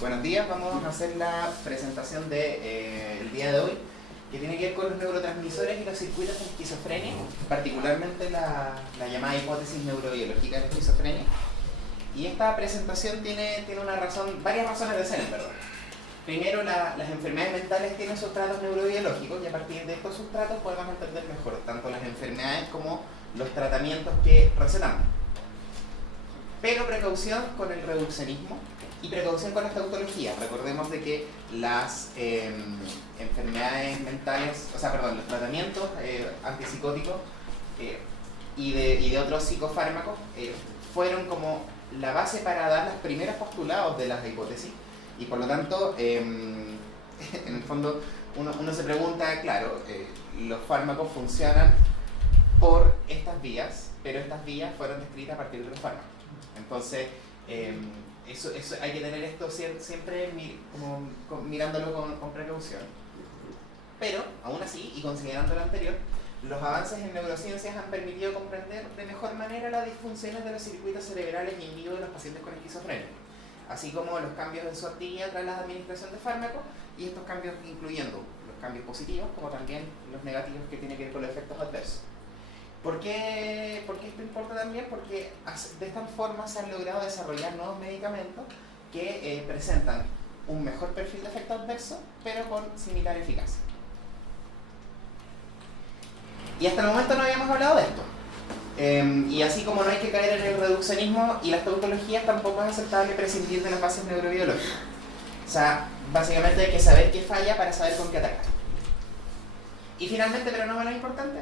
Buenos días, vamos a hacer la presentación del día de hoy, que tiene que ver con los neurotransmisores y los circuitos de esquizofrenia, particularmente la llamada hipótesis neurobiológica de la esquizofrenia. Y esta presentación tiene varias razones de ser, en verdad. Primero, las enfermedades mentales tienen sustratos neurobiológicos y a partir de estos sustratos podemos entender mejor tanto las enfermedades como los tratamientos que recetamos. Pero precaución con el reduccionismo y precaución con las tautologías. Recordemos de que las enfermedades mentales, los tratamientos antipsicóticos y de otros psicofármacos fueron como la base para dar los primeros postulados de las hipótesis y por lo tanto, en el fondo, uno se pregunta, claro, los fármacos funcionan por estas vías, pero estas vías fueron descritas a partir de los fármacos. Entonces, eso hay que tener esto siempre mirándolo con precaución. Pero, aún así, y considerando lo anterior, los avances en neurociencias han permitido comprender de mejor manera las disfunciones de los circuitos cerebrales y en vivo de los pacientes con esquizofrenia, así como los cambios en su actividad tras la administración de fármacos, y estos cambios incluyendo los cambios positivos como también los negativos que tienen que ver con los efectos adversos. ¿Por qué esto importa también? Porque de esta forma se han logrado desarrollar nuevos medicamentos que presentan un mejor perfil de efecto adverso, pero con similar eficacia. Y hasta el momento no habíamos hablado de esto. Y así como no hay que caer en el reduccionismo y las tautologías, tampoco es aceptable prescindir de las bases neurobiológicas. O sea, básicamente hay que saber qué falla para saber con qué atacar. Y finalmente, pero no menos importante,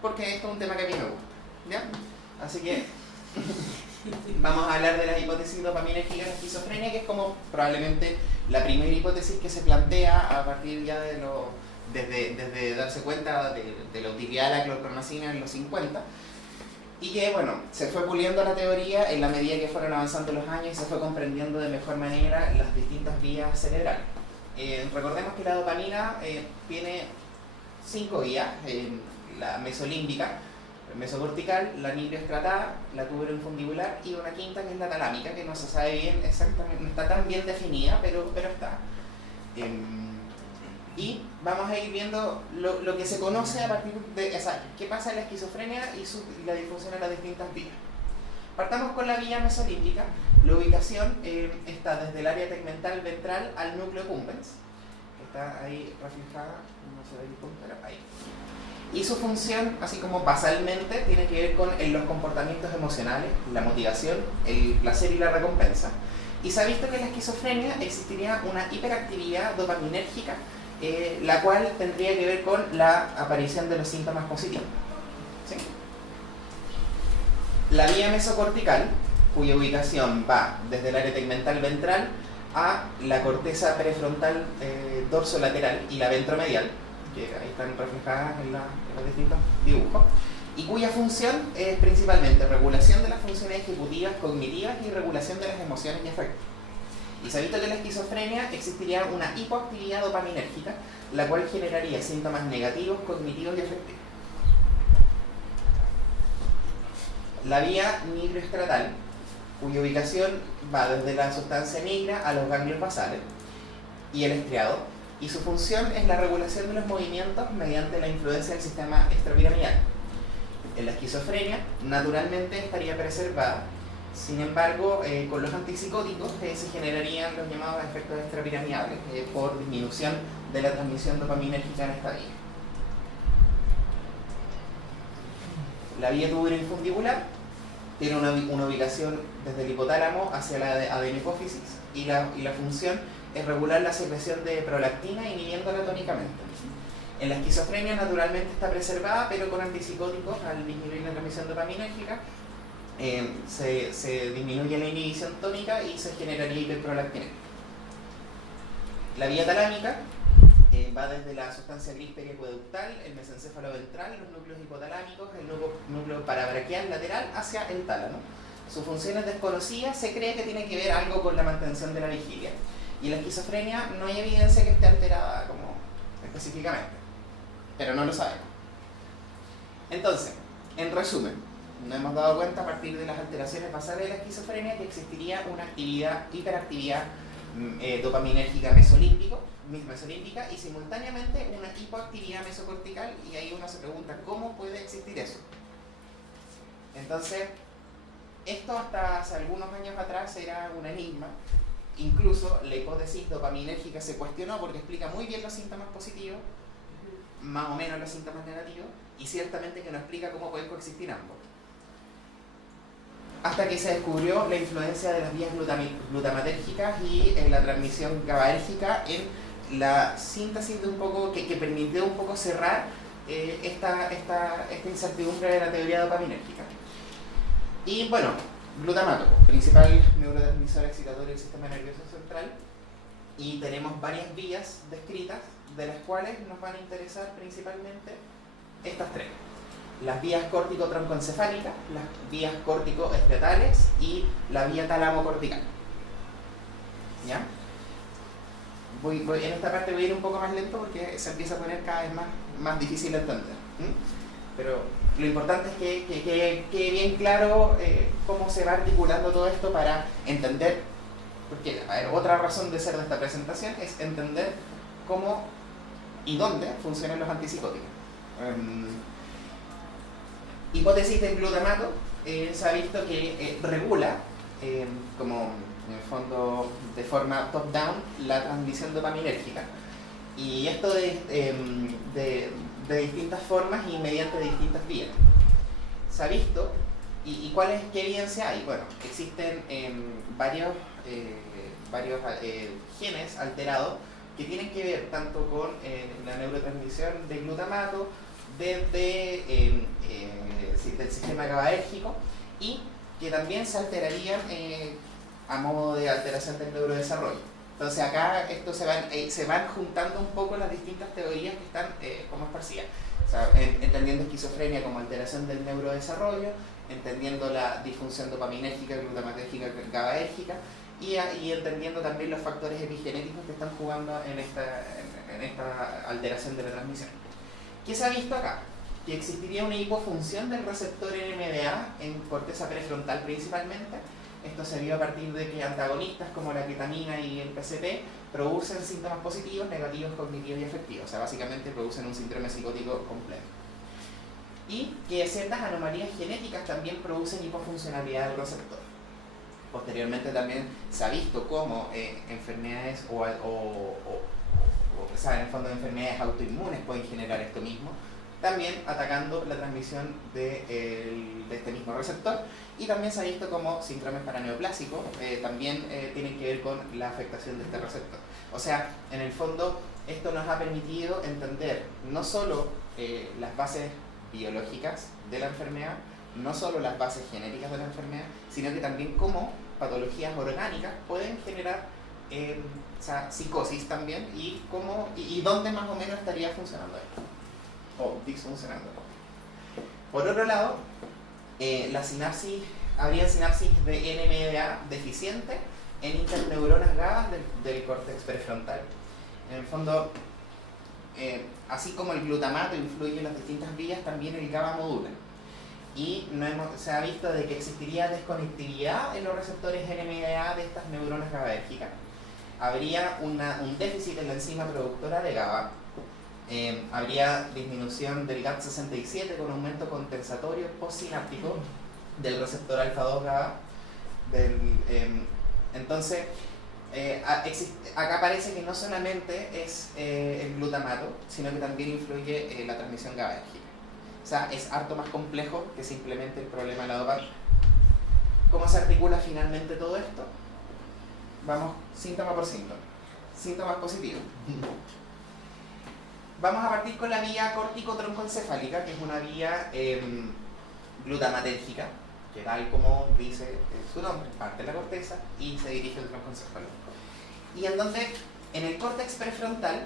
porque esto es un tema que a mí me gusta, ¿ya? Así que vamos a hablar de las hipótesis dopaminérgicas de esquizofrenia, que es como probablemente la primera hipótesis que se plantea a partir ya de desde darse cuenta de la utilidad de la clorpromazina en los 50, y que, bueno, se fue puliendo la teoría en la medida que fueron avanzando los años y se fue comprendiendo de mejor manera las distintas vías cerebrales. Recordemos que la dopamina tiene 5 vías, la mesolímbica, la mesocortical, la nigroestratada, la tuberoinfundibular y una quinta que es la talámica, que no se sabe bien exactamente, no está tan bien definida, pero está. Y vamos a ir viendo lo que se conoce a partir de, qué pasa en la esquizofrenia y la disfunción en las distintas vías. Partamos con la vía mesolímbica. La ubicación está desde el área tegmental ventral al núcleo cumbens, que está ahí reflejada, no se ve el punto, pero ahí. Y su función, así como basalmente, tiene que ver con los comportamientos emocionales, la motivación, el placer y la recompensa. Y se ha visto que en la esquizofrenia existiría una hiperactividad dopaminérgica, la cual tendría que ver con la aparición de los síntomas positivos. ¿Sí? La vía mesocortical, cuya ubicación va desde el área tegmental ventral a la corteza prefrontal dorsolateral y la ventromedial, que ahí están reflejadas en los distintos dibujos, y cuya función es principalmente regulación de las funciones ejecutivas, cognitivas y regulación de las emociones y afectos. Y se ha visto que en la esquizofrenia existiría una hipoactividad dopaminérgica, la cual generaría síntomas negativos, cognitivos y afectivos. La vía nigroestratal, cuya ubicación va desde la sustancia nigra a los ganglios basales y el estriado, y su función es la regulación de los movimientos mediante la influencia del sistema extrapiramidal. En la esquizofrenia, naturalmente estaría preservada. Sin embargo, con los antipsicóticos se generarían los llamados efectos extrapiramidales por disminución de la transmisión dopaminérgica en esta vía. La vía tuberoinfundibular tiene una ubicación desde el hipotálamo hacia la adenopófisis y la función es regular la secreción de prolactina inhibiéndola tónicamente. En la esquizofrenia naturalmente está preservada, pero con antipsicóticos, al disminuir la transmisión dopaminérgica, se disminuye la inhibición tónica y se generaría hiperprolactina. La vía talámica va desde la sustancia gris periacueductal, el mesencéfalo ventral, los núcleos hipotalámicos, el núcleo parabraquial lateral hacia el tálamo. Su función es desconocida, se cree que tiene que ver algo con la mantención de la vigilia. Y en la esquizofrenia no hay evidencia que esté alterada como específicamente, pero no lo sabemos. Entonces, en resumen, nos hemos dado cuenta a partir de las alteraciones basales de la esquizofrenia que existiría una hiperactividad dopaminérgica mesolímbica y simultáneamente una hipoactividad mesocortical, y ahí uno se pregunta cómo puede existir eso. Entonces, esto hasta hace algunos años atrás era un enigma. Incluso la hipótesis dopaminérgica se cuestionó porque explica muy bien los síntomas positivos, más o menos los síntomas negativos, y ciertamente que no explica cómo pueden coexistir ambos. Hasta que se descubrió la influencia de las vías glutamatérgicas y en la transmisión GABAérgica en la síntesis de un poco, que permitió un poco cerrar esta incertidumbre de la teoría dopaminérgica. Y bueno, glutamato, principal neurotransmisor excitatorio del sistema nervioso central, y tenemos varias vías descritas, de las cuales nos van a interesar principalmente estas tres: las vías córtico-troncoencefálicas, las vías córtico-estriatales y la vía talamo-cortical. ¿Ya? En esta parte voy a ir un poco más lento porque se empieza a poner cada vez más difícil de entender. Pero lo importante es que quede bien claro cómo se va articulando todo esto para entender, porque a ver, otra razón de ser de esta presentación es entender cómo y dónde funcionan los antipsicóticos. Hipótesis del glutamato, se ha visto que regula, como en el fondo de forma top-down, la transmisión dopaminérgica. Y esto de distintas formas y mediante distintas vías. Se ha visto, ¿y qué evidencia hay? Bueno, existen varios genes alterados que tienen que ver tanto con la neurotransmisión del glutamato, del sistema GABAérgico, y que también se alterarían a modo de alteración del neurodesarrollo. Entonces acá se van juntando un poco las distintas teorías que están como esparcidas. O sea, entendiendo esquizofrenia como alteración del neurodesarrollo, entendiendo la disfunción dopaminérgica, glutamatérgica, GABAérgica, y entendiendo también los factores epigenéticos que están jugando en esta alteración de la transmisión. ¿Qué se ha visto acá? Que existiría una hipofunción del receptor NMDA en corteza prefrontal principalmente. Esto se vio a partir de que antagonistas como la ketamina y el PCP producen síntomas positivos, negativos, cognitivos y afectivos. O sea, básicamente producen un síndrome psicótico completo. Y que ciertas anomalías genéticas también producen hipofuncionalidad del receptor. Posteriormente también se ha visto cómo enfermedades en el fondo enfermedades autoinmunes pueden generar esto mismo, también atacando la transmisión de este mismo receptor. Y también se ha visto como síndromes paraneoplásicos también tienen que ver con la afectación de este receptor. O sea, en el fondo esto nos ha permitido entender no solo las bases biológicas de la enfermedad, no solo las bases genéticas de la enfermedad, sino que también cómo patologías orgánicas pueden generar psicosis también, y dónde más o menos estaría funcionando esto o disfuncionando. Por otro lado, habría sinapsis de NMDA deficiente en interneuronas GABA del córtex prefrontal. En el fondo, así como el glutamato influye en las distintas vías, también el GABA modula. Y se ha visto de que existiría desconectividad en los receptores NMDA de estas neuronas GABAérgicas. Habría un déficit en la enzima productora de GABA. Habría disminución del GAP67 con aumento compensatorio postsináptico del receptor alfa-2 GABA. Entonces, acá parece que no solamente es el glutamato, sino que también influye la transmisión GABAérgica. O sea, es harto más complejo que simplemente el problema de la dopamina. ¿Cómo se articula finalmente todo esto? Vamos síntoma por síntoma. Síntomas positivos. Vamos a partir con la vía córtico-troncoencefálica, que es una vía glutamatérgica, que tal como dice su nombre, parte de la corteza y se dirige al troncoencéfalo. Y en donde, en el córtex prefrontal,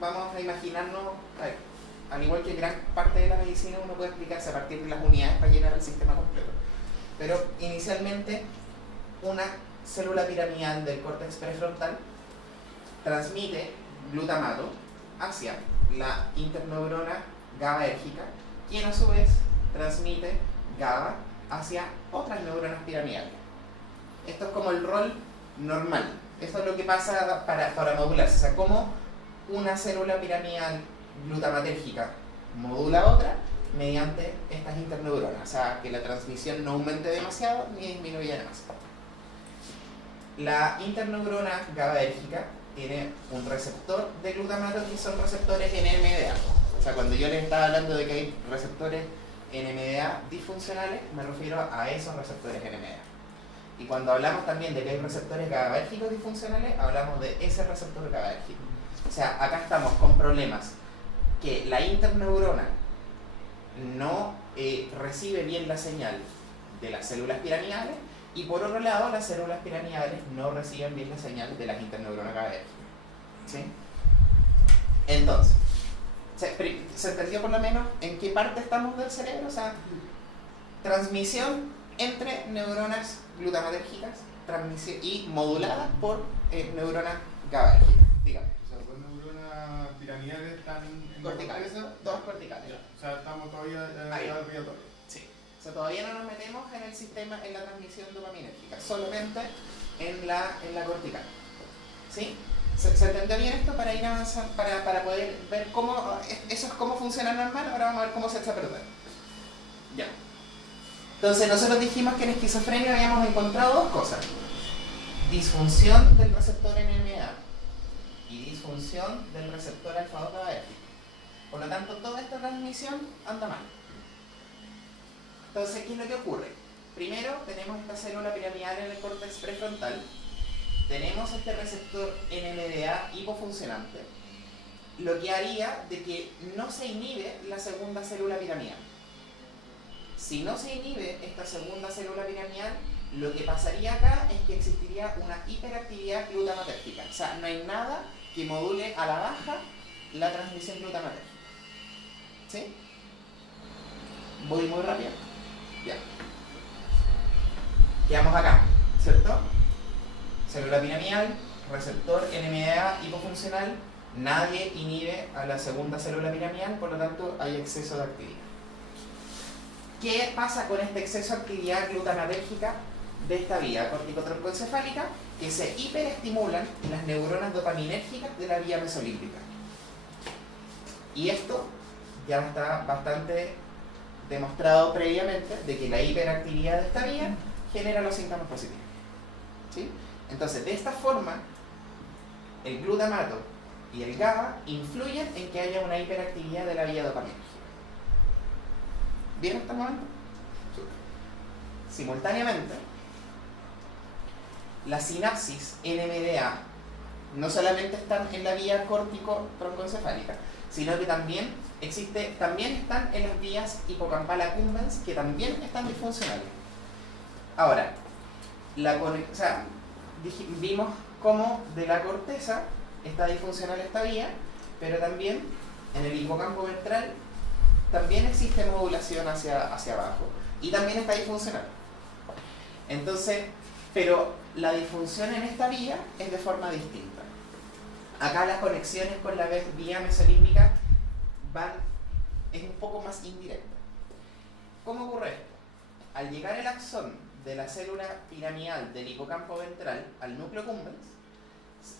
vamos a imaginarnos, al igual que gran parte de la medicina, uno puede explicarse a partir de las unidades para llegar al sistema completo. Pero inicialmente, una célula piramidal del córtex prefrontal transmite glutamato hacia la interneurona GABAérgica, quien a su vez transmite GABA hacia otras neuronas piramidales. Esto es como el rol normal. Esto es lo que pasa para modularse. O sea, cómo una célula piramidal glutamatérgica modula a otra mediante estas interneuronas. O sea, que la transmisión no aumente demasiado ni disminuya demasiado. La interneurona GABAérgica tiene un receptor de glutamato que son receptores NMDA. O sea, cuando yo les estaba hablando de que hay receptores NMDA disfuncionales, me refiero a esos receptores NMDA. Y cuando hablamos también de que hay receptores GABAérgicos disfuncionales, hablamos de ese receptor GABAérgico. O sea, acá estamos con problemas que la interneurona no recibe bien la señal de las células piramidales, y por otro lado, las células piramidales no reciben bien la señal de las interneuronas GABAérgicas. ¿Sí? Entonces, ¿se entendió por lo menos en qué parte estamos del cerebro? O sea, transmisión entre neuronas glutamatérgicas y moduladas por neuronas GABAérgicas. Dígame. O sea, dos neuronas piramidales están en Corticales, dos corticales. O sea, estamos todavía respiratorio. Sí. O sea, todavía no nos metemos en el sistema, en la transmisión dopaminérgica, solamente en la cortical. ¿Sí? ¿Se entendió bien esto para ir avanzando, para poder ver cómo, eso es cómo funciona normal? Ahora vamos a ver cómo se echa a perder. Ya. Entonces nosotros dijimos que en esquizofrenia habíamos encontrado dos cosas. Disfunción del receptor NMDA y disfunción del receptor alfa-2 GABAérgico. Por lo tanto, toda esta transmisión anda mal. Entonces, ¿qué es lo que ocurre? Primero, tenemos esta célula piramidal en el córtex prefrontal. Tenemos este receptor NMDA hipofuncionante, lo que haría de que no se inhibe la segunda célula piramidal. Si no se inhibe esta segunda célula piramidal, lo que pasaría acá es que existiría una hiperactividad glutamatérgica. O sea, no hay nada que module a la baja la transmisión glutamatérgica. ¿Sí? Voy muy rápido. Ya. Quedamos acá, ¿cierto? Célula piramidal, receptor NMDA hipofuncional, nadie inhibe a la segunda célula piramidal, por lo tanto hay exceso de actividad. ¿Qué pasa con este exceso de actividad glutamatérgica de esta vía corticotroncoencefálica? Que se hiperestimulan las neuronas dopaminérgicas de la vía mesolímbica. Y esto ya está bastante demostrado previamente de que la hiperactividad de esta vía genera los síntomas positivos. ¿Sí? Entonces, de esta forma, el glutamato y el GABA influyen en que haya una hiperactividad de la vía dopaminérgica. ¿Bien hasta el momento? Simultáneamente, las sinapsis NMDA no solamente están en la vía córtico-troncoencefálica, sino que también están en las vías hipocampal accumbens, que también están disfuncionales. Ahora, vimos cómo de la corteza está disfuncional esta vía, pero también en el hipocampo ventral también existe modulación hacia abajo y también está disfuncional. Entonces, pero la disfunción en esta vía es de forma distinta. Acá las conexiones con la vía mesolímbica es un poco más indirecta. ¿Cómo ocurre esto? Al llegar el axón de la célula piramidal del hipocampo ventral al núcleo accumbens,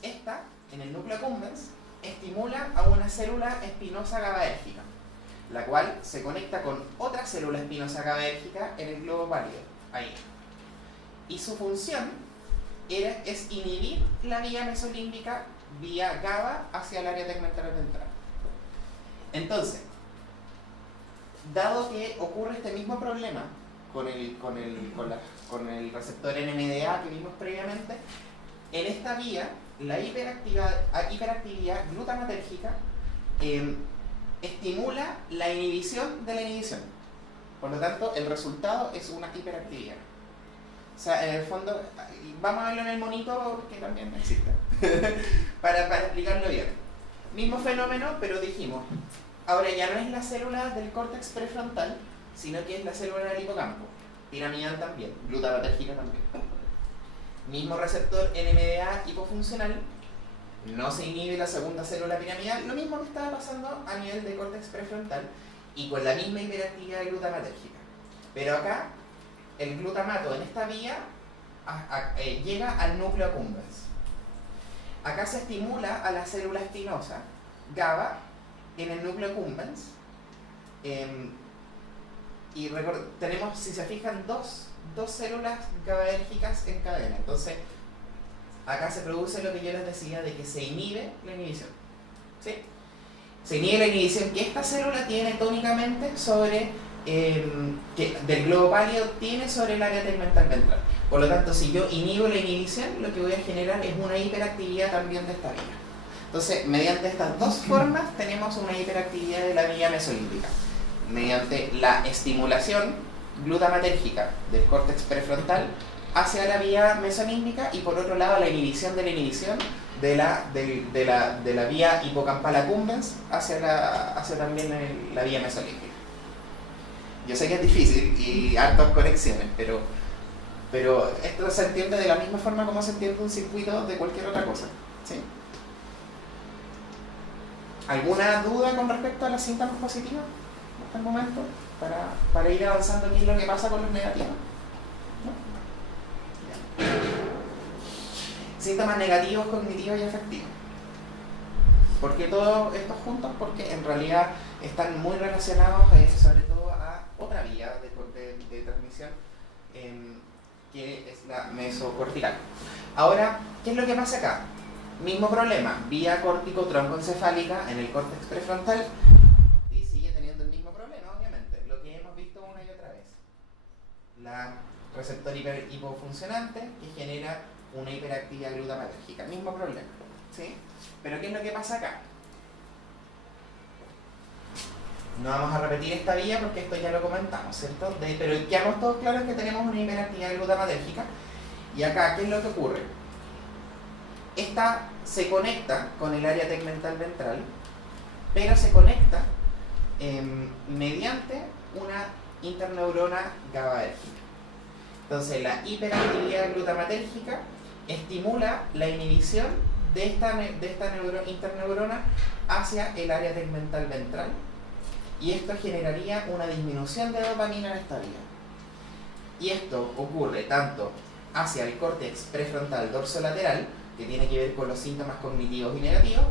esta, en el núcleo accumbens, estimula a una célula espinosa GABAérgica, la cual se conecta con otra célula espinosa GABAérgica en el globo pálido, ahí. Y su función es inhibir la vía mesolímbica vía GABA hacia el área tegmental ventral. Entonces, dado que ocurre este mismo problema con el receptor NMDA que vimos previamente, en esta vía la hiperactividad glutamatérgica estimula la inhibición de la inhibición. Por lo tanto, el resultado es una hiperactividad. O sea, en el fondo, vamos a verlo en el monito que también existe, para explicarlo bien. Mismo fenómeno, pero dijimos, ahora ya no es la célula del córtex prefrontal, sino que es la célula del hipocampo, piramidal también, glutamatérgica también. Mismo receptor NMDA hipofuncional, no se inhibe la segunda célula piramidal, lo mismo que estaba pasando a nivel de córtex prefrontal y con la misma hiperactividad glutamatérgica. Pero acá, el glutamato en esta vía llega al núcleo accumbens. Acá se estimula a la célula espinosa, GABA, en el núcleo accumbens. Y tenemos, si se fijan, dos células GABAérgicas en cadena. Entonces, acá se produce lo que yo les decía de que se inhibe la inhibición. ¿Sí? Se inhibe la inhibición que esta célula tiene tónicamente sobre, que del globo pálido tiene sobre el área tegmental ventral. Por lo tanto, si yo inhibo la inhibición, lo que voy a generar es una hiperactividad también de esta vía. Entonces, mediante estas dos formas tenemos una hiperactividad de la vía mesolímbica. Mediante la estimulación glutamatérgica del córtex prefrontal hacia la vía mesolímbica y por otro lado la inhibición de la inhibición de la vía hipocampal accumbens hacia también la vía mesolímbica. Yo sé que es difícil y hartas conexiones, pero esto se entiende de la misma forma como se entiende un circuito de cualquier otra cosa. ¿Sí? ¿Alguna duda con respecto a los síntomas positivos hasta el momento? Para ir avanzando, ¿qué es lo que pasa con los negativos? ¿No? Síntomas negativos, cognitivos y afectivos. ¿Por qué todos estos juntos? Porque en realidad están muy relacionados sobre todo a otra vía de transmisión que es la mesocortical. Ahora, ¿qué es lo que pasa acá? Mismo problema, vía córtico-troncoencefálica en el córtex prefrontal y sigue teniendo el mismo problema, obviamente, lo que hemos visto una y otra vez. La receptor hipofuncionante que genera una hiperactividad glutamatérgica, mismo problema, ¿sí? Pero ¿qué es lo que pasa acá? No vamos a repetir esta vía porque esto ya lo comentamos, ¿cierto? Pero quedamos todos claros que tenemos una hiperactividad glutamatérgica. Y acá, ¿qué es lo que ocurre? Esta se conecta con el área tegmental ventral, pero se conecta mediante una interneurona GABAérgica. Entonces, la hiperactividad glutamatérgica estimula la inhibición de esta interneurona hacia el área tegmental ventral y esto generaría una disminución de dopamina en esta vía. Y esto ocurre tanto hacia el córtex prefrontal dorsolateral, que tiene que ver con los síntomas cognitivos y negativos,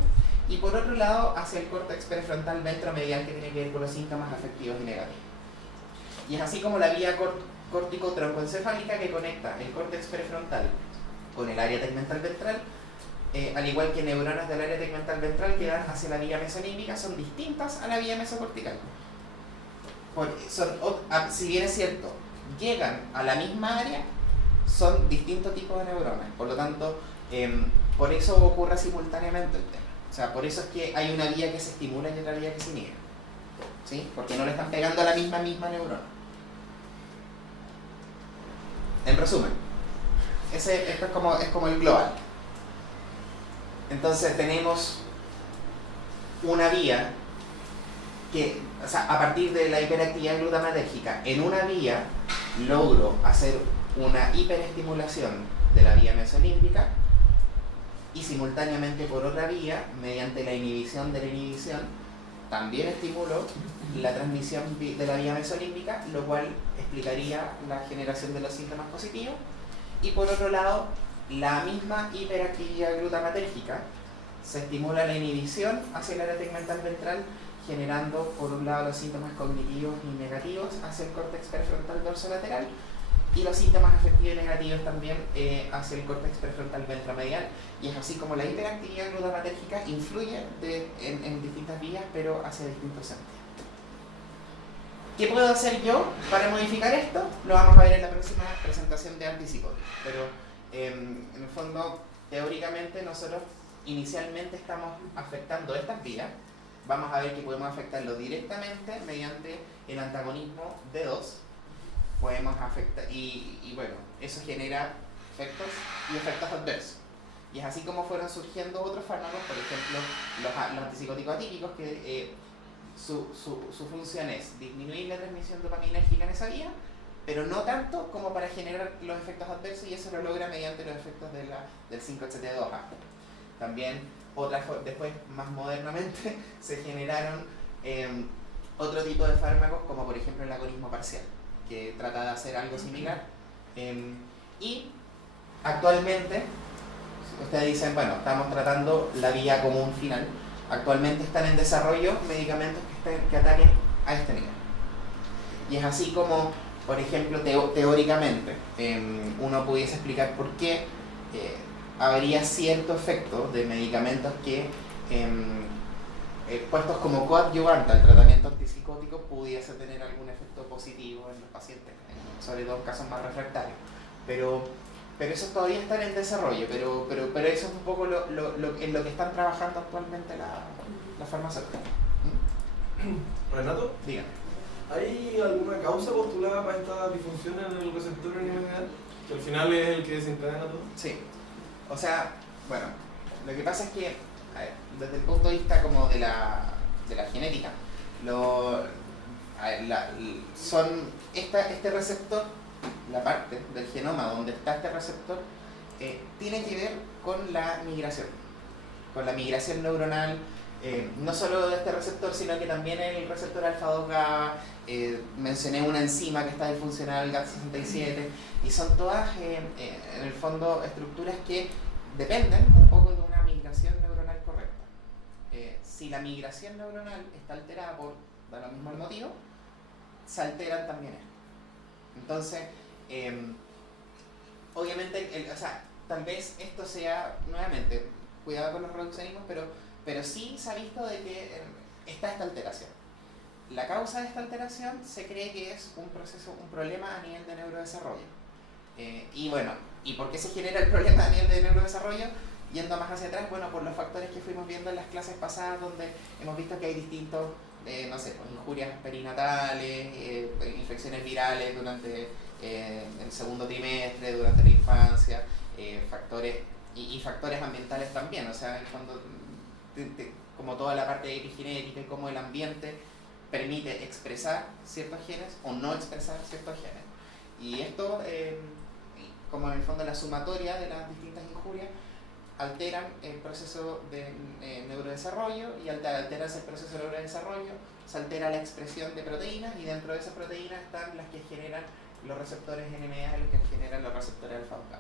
y por otro lado hacia el córtex prefrontal ventromedial, que tiene que ver con los síntomas afectivos y negativos. Y es así como la vía córtico-troncoencefálica que conecta el córtex prefrontal con el área tegmental ventral, al igual que neuronas del área tegmental ventral que dan hacia la vía mesolímbica, son distintas a la vía mesocortical. Si bien es cierto, llegan a la misma área, son distintos tipos de neuronas. Por lo tanto, por eso ocurre simultáneamente el tema. O sea, por eso es que hay una vía que se estimula y otra vía que se inhibe. ¿Sí? Porque no le están pegando a la misma neurona. En resumen, esto es como el global. Entonces tenemos una vía que, o sea, a partir de la hiperactividad glutamatérgica, en una vía logro hacer una hiperestimulación de la vía mesolímbica y simultáneamente por otra vía, mediante la inhibición de la inhibición, también estimulo la transmisión de la vía mesolímbica, lo cual explicaría la generación de los síntomas positivos. Y por otro lado, la misma hiperactividad glutamatérgica se estimula la inhibición hacia el área tegmental ventral, generando por un lado los síntomas cognitivos y negativos hacia el córtex prefrontal dorsolateral y los síntomas afectivos y negativos también hacia el córtex prefrontal ventromedial. Y es así como la hiperactividad glutamatérgica influye en distintas vías, pero hacia distintos sentidos. ¿Qué puedo hacer yo para modificar esto? Lo vamos a ver en la próxima presentación de antipsicóticos. Pero en el fondo, teóricamente, nosotros inicialmente estamos afectando estas vías. Vamos a ver que podemos afectarlo directamente mediante el antagonismo D2. Podemos afectar, y bueno, eso genera efectos y efectos adversos. Y es así como fueron surgiendo otros fármacos, por ejemplo, los antipsicóticos atípicos, que su función es disminuir la transmisión dopaminérgica en esa vía, pero no tanto como para generar los efectos adversos, y eso lo logra mediante los efectos del 5-HT2A. También, después, más modernamente, se generaron otro tipo de fármacos, como por ejemplo el agonismo parcial, que trata de hacer algo similar. Y actualmente ustedes dicen, bueno, estamos tratando la vía común final. Actualmente están en desarrollo medicamentos que ataquen a este nivel. Y es así como, por ejemplo, teóricamente, uno pudiese explicar por qué habría cierto efecto de medicamentos que, puestos como coadyuvante al tratamiento antipsicótico, pudiese tener algún efecto positivo en los pacientes, sobre todo en casos más refractarios. Pero eso todavía está en desarrollo, pero eso es un poco en lo que están trabajando actualmente la farmacéutica. Renato, Dígame. ¿hay alguna causa postulada para esta disfunción en el receptor NMDA? Que al final es el que desencadena todo. Sí. O sea, bueno, lo que pasa es que, a ver, desde el punto de vista como de la genética, este receptor, la parte del genoma donde está este receptor, tiene que ver con la migración neuronal, no solo de este receptor, sino que también el receptor alfa-2 GABA, mencioné una enzima que está disfuncional, GAT67, y son todas, en el fondo, estructuras que dependen un poco de una migración neuronal correcta. Si la migración neuronal está alterada por, da lo mismo el motivo, se alteran también esto. Entonces, obviamente, o sea, tal vez esto sea, nuevamente, cuidado con los reduccionismos, pero sí se ha visto de que está esta alteración. La causa de esta alteración se cree que es un problema a nivel de neurodesarrollo. Y bueno, ¿y por qué se genera el problema a nivel de neurodesarrollo? Yendo más hacia atrás, bueno, por los factores que fuimos viendo en las clases pasadas, donde hemos visto que hay distintos, no sé, pues, injurias perinatales, infecciones virales durante el segundo trimestre, durante la infancia, factores y factores ambientales también, o sea, cuando como toda la parte epigenética y cómo el ambiente permite expresar ciertos genes o no expresar ciertos genes. Y esto, como en el fondo la sumatoria de las distintas injurias, alteran el proceso de neurodesarrollo, y al alterarse el proceso de neurodesarrollo se altera la expresión de proteínas, y dentro de esas proteínas están las que generan los receptores NMDA y los que generan los receptores alfa-GABA.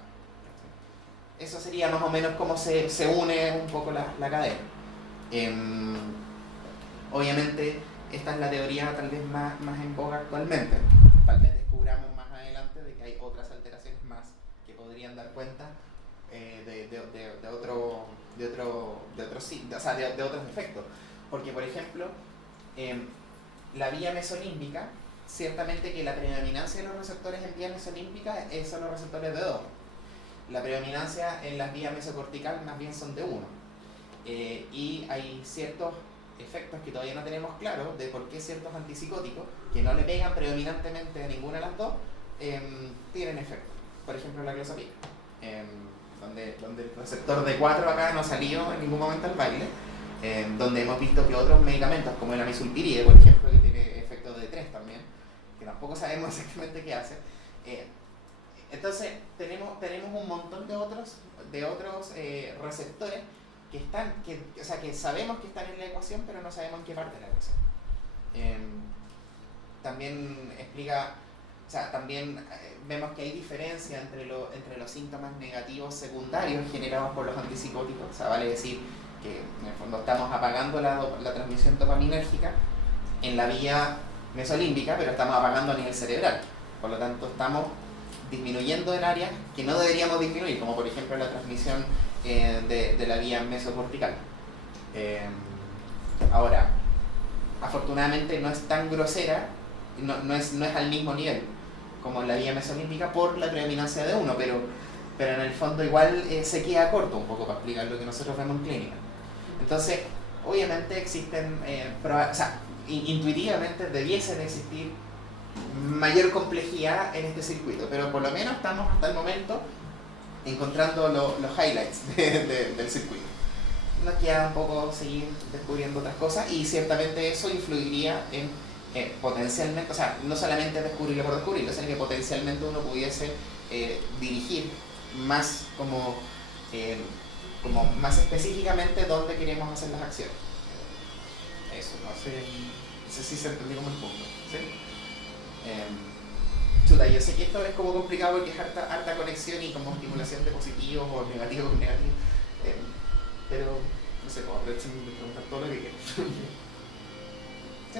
Eso sería más o menos cómo se une un poco la cadena. Obviamente esta es la teoría tal vez más en boga actualmente. Tal vez descubramos más adelante de que hay otras alteraciones más que podrían dar cuenta de otros efectos. Porque, por ejemplo, la vía mesolímbica, ciertamente que la predominancia de los receptores en vía mesolímbica son los receptores de 2. La predominancia en las vías mesocortical más bien son de 1. Y hay ciertos efectos que todavía no tenemos claros de por qué ciertos antipsicóticos que no le pegan predominantemente a ninguna de las dos tienen efecto. Por ejemplo, la clozapina, donde el receptor de 4 acá no ha salido en ningún momento al baile, donde hemos visto que otros medicamentos como el amisulpiride, por ejemplo, que tiene efecto de 3 también, que tampoco sabemos exactamente qué hace. Entonces tenemos un montón de otros receptores que sabemos que están en la ecuación, pero no sabemos en qué parte de la ecuación. También explica, o sea, también vemos que hay diferencia entre los síntomas negativos secundarios generados por los antipsicóticos. O sea, vale decir que en el fondo estamos apagando la transmisión dopaminérgica en la vía mesolímbica, pero estamos apagando a nivel cerebral. Por lo tanto, estamos disminuyendo en áreas que no deberíamos disminuir, como por ejemplo la transmisión de la vía mesocortical. Ahora, afortunadamente no es tan grosera, no es al mismo nivel como la vía mesolímbica por la predominancia de 1, pero en el fondo igual se queda corto un poco para explicar lo que nosotros vemos en clínica. Entonces, obviamente existen, o sea, intuitivamente debiesen existir mayor complejidad en este circuito, pero por lo menos estamos hasta el momento encontrando los highlights del circuito. Nos queda un poco seguir descubriendo otras cosas, y ciertamente eso influiría en potencialmente, o sea, no solamente descubrirlo por descubrirlo, sino que potencialmente uno pudiese dirigir más como más específicamente dónde queremos hacer las acciones. Eso, no sé si se entendió como el punto, ¿sí? onda, yo sé que esto es como complicado porque es harta conexión y como estimulación de positivos o negativos con negativos. Pero, no sé, como aprovechen de preguntar todo lo que quieran. ¿Sí?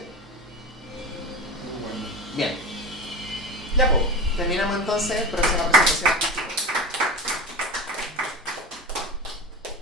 Muy bueno. Bien. Ya pues, terminamos entonces, próxima presentación.